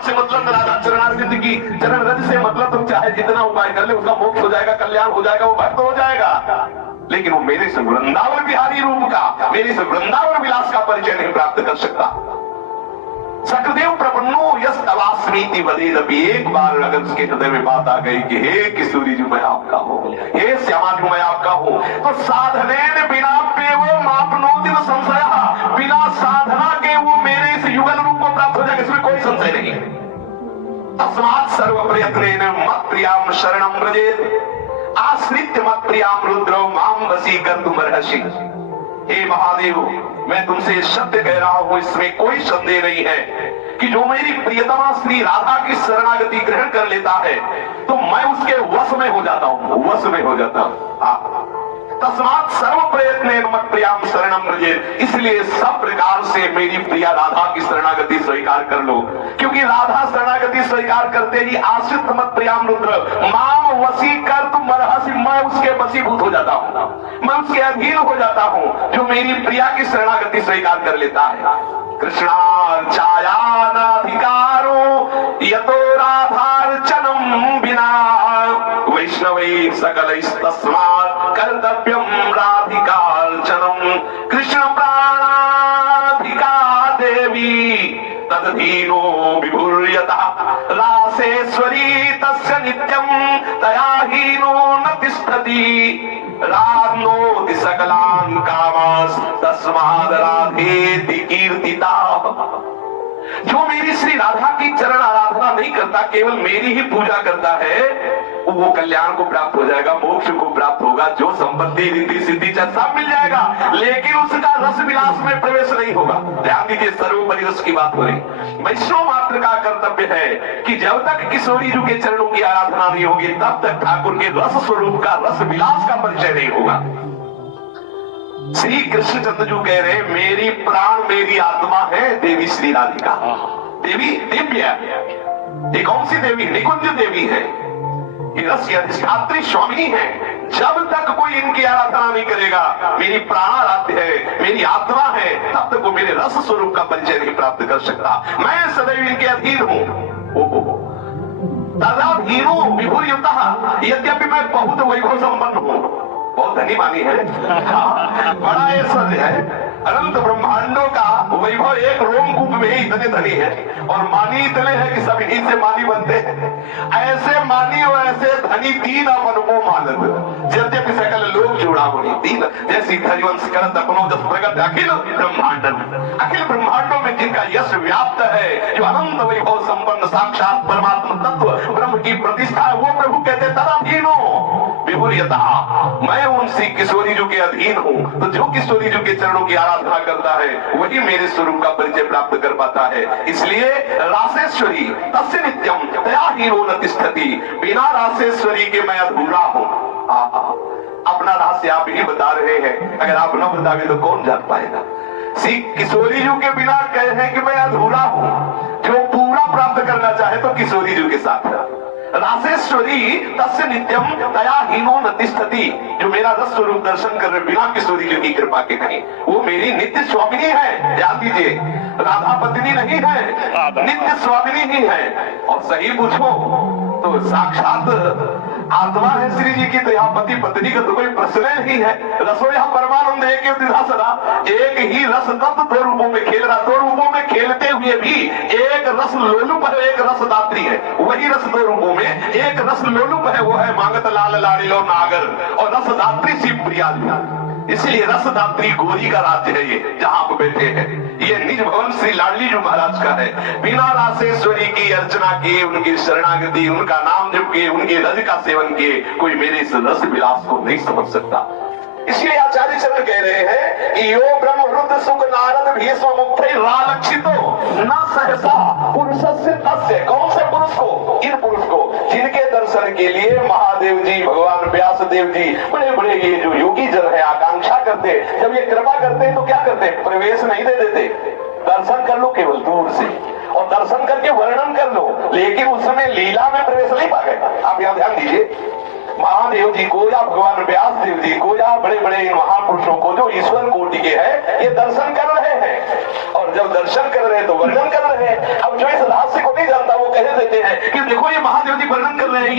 से मतलब राधा चरणारविंद की चरण रज से मतलब तुम चाहे जितना उपाय कर ले उसका मोक्ष हो जाएगा, कल्याण हो जाएगा, वो भक्त हो जाएगा। लेकिन वो मेरे से वृंदावन बिहारी रूप का, मेरे से वृंदावन विलास का परिचय नहीं प्राप्त कर सकता। सकदेव प्रपन्नो यस तवास्मीति वदेदपि, एक बार अगर उसके हृदय में बात आ गई कि हे किशोरी जी मैं आपका हूँ, हे श्यामा जी मैं आपका हूँ, तो साधने बिना पेवो मापनोदिन संशय, बिना साधना के वो मेरे इस युगल रूप को प्राप्त हो जाएगा, इसमें कोई संशय नहीं। तस्मात् सर्व प्रयत्नेन मत् प्रियाम शरणं व्रजेत्, आश्रित्य मत् प्रियाम रुद्रो माम वशीकर्तुम अर्हसि। हे महादेव, मैं तुमसे सत्य कह रहा हूं, इसमें कोई संदेह नहीं है कि जो मेरी प्रियतमा श्री राधा की शरणागति ग्रहण कर लेता है तो मैं उसके वश में हो जाता हूं, वश में हो जाता हूं। तस्मात् सर्व प्रयत्नेन मत् प्रियाम शरणं व्रजेत्, इसलिए सब प्रकार से मेरी प्रिया राधा की शरणागति स्वीकार कर लो, क्योंकि राधा शरणागति स्वीकार करते ही आश्रित मत् प्रियाम रुद्र माम वशीकर्तुम अर्हसि, मैं उसके वशीभूत हो जाता हूं, मैं उसके अधीन हो जाता हूं, जो मेरी प्रिया की शरणागति स्वीकार कर लेता है। कृष्णार्चायानाधिकारो यतो राधार्चनम बिना, वैष्णवै सकलैस्तस्मात् कर्तव्यम राधिकार्चनम। कृष्ण प्राणाधिका देवी तदधीनो विभूर्यतः, रासेश्वरी तस्य नित्यं तया हीनो न तिष्ठति, राधनोति सकलान् कामास् तस्माद् राधेति कीर्तिता। जो मेरी श्री राधा की चरण आराधना नहीं करता, केवल मेरी ही पूजा करता है, वो कल्याण को प्राप्त हो जाएगा, मोक्ष को प्राप्त होगा, जो संपत्ति रिद्धि सिद्धि सब मिल जाएगा, लेकिन उसका रस विलास में प्रवेश नहीं होगा। ध्यान दीजिए, सर्वोपरि रस की बात हो रही। वैष्णव मात्र का कर्तव्य है कि जब तक किशोरी जी के चरणों की आराधना नहीं होगी तब तक ठाकुर के रस स्वरूप का, रस विलास का परिचय नहीं होगा। श्री कृष्णचंद्र जी कह रहे, मेरी प्राण मेरी आत्मा है देवी श्री राधिका। देवी दिव्य, ये कौन सी देवी? निकुंज देवी है, ये रस की अधिष्ठात्री स्वामिनी है। जब तक कोई इनकी आराधना नहीं करेगा, मेरी प्राणाराध्य है, मेरी आत्मा है, तब तक वो मेरे रस स्वरूप का परिचय नहीं प्राप्त कर सकता। मैं सदैव इनके अधीन हूं। तदाधीनो विभूर्युतः, यद्यपि मैं बहुत वैभव संपन्न हूं, बहुत धनी मानी है, बड़ा ऐश्वर्य है, अनंत ब्रह्मांडों का वैभव एक रोमकूप में ही इतने धनी है, और मानी इतने हैं कि सब इन्हीं से मानी बनते हैं। ऐसे मानी और ऐसे धनी दीन अपन को मानद, यद्यपि सकल लोग चूड़ामणि दीन, जैसी हरिवंश करत अपनो जस प्रगट अखिल ब्रह्मांड, अखिल ब्रह्मांडों में जिनका यश व्याप्त है, जो अनंत वैभव संपन्न साक्षात परमात्मा तत्व ब्रह्म की प्रतिष्ठा है, वो प्रभु कहते तदाधीनो विभूर्यतः, मैं उन श्री किशोरी जी के अधीन हूं। तो जो किशोरी जी के चरणों की आराधना करता है वही मेरे स्वरूप का परिचय प्राप्त कर पाता है। इसलिए रासेश्वरी तस्य नित्यम तया हीनो न तिष्ठति, बिना रासेश्वरी के मैं अधूरा हूं। अपना रहस्य आप ही बता रहे हैं, अगर आप न बतावे तो कौन जान पाएगा। श्री किशोरी जी के बिना कह रहे हैं कि मैं अधूरा हूं। जो पूरा प्राप्त करना चाहे तो किशोरी जी के साथ रासेश्वरी तस्य नित्यम तया हीनो न तिष्ठति, जो मेरा रस स्वरूप दर्शन कर रहे बिना किशोरी जी की कृपा के नहीं, वो मेरी नित्य स्वामिनी है। ध्यान दीजिए, राधा पत्नी नहीं है, नित्य स्वामिनी ही है। और सही पूछो तो साक्षात आत्मा है श्री जी की, तो यहाँ पति पत्नी का तो कोई प्रश्न ही है। रसो यहाँ परमानंद एक एक ही रस तत्व दो रूपों में खेल रहा, दो रूपों में खेलते हुए भी एक रस लोलुप है, एक रस दात्री है। वही रस दो रूपों में, एक रस लोलुप है, वो है मांगत लाल लाड़िलो नागर, और रस दात्री शिव प्रिया। इसलिए रसदात्री गोरी का राज्य है ये, जहां आप बैठे हैं। ये निज भवन श्री लाडली जी महाराज का है। बिना रासेश्वरी की अर्चना किए, उनकी शरणागति, उनका नाम जप किए, उनके रज का सेवन किए, कोई मेरे इस रस विलास को नहीं समझ सकता। इसलिए आचार्य चंद्र कह रहे हैं कि यो ब्रह्म रुद्र सुख नारद भीष्म मुक्तै रालक्षितो न सहसा पुरुषस्य तस्य। कौन से पुरुष को? इन पुरुष को जिनके दर्शन के लिए महादेव जी, भगवान व्यास देव जी, बड़े बड़े ये जो योगी जन है आकांक्षा करते, जब ये कृपा करते हैं तो क्या करते? प्रवेश नहीं दे देते, दर्शन कर लो केवल दूर से, और दर्शन करके वर्णन कर लो, लेकिन उसमें लीला में प्रवेश नहीं पा गए। आप यहाँ ध्यान दीजिए, महादेव जी को या भगवान व्यास देव जी को या बड़े बड़े इन महापुरुषों को जो ईश्वर कोटि के हैं, ये दर्शन कर रहे हैं, और जब दर्शन कर रहे हैं तो वर्णन कर रहे हैं। अब जो इस रहस्य को नहीं जानता कह देते हैं कि देखो ये महादेव जी वर्णन कर रहे हैं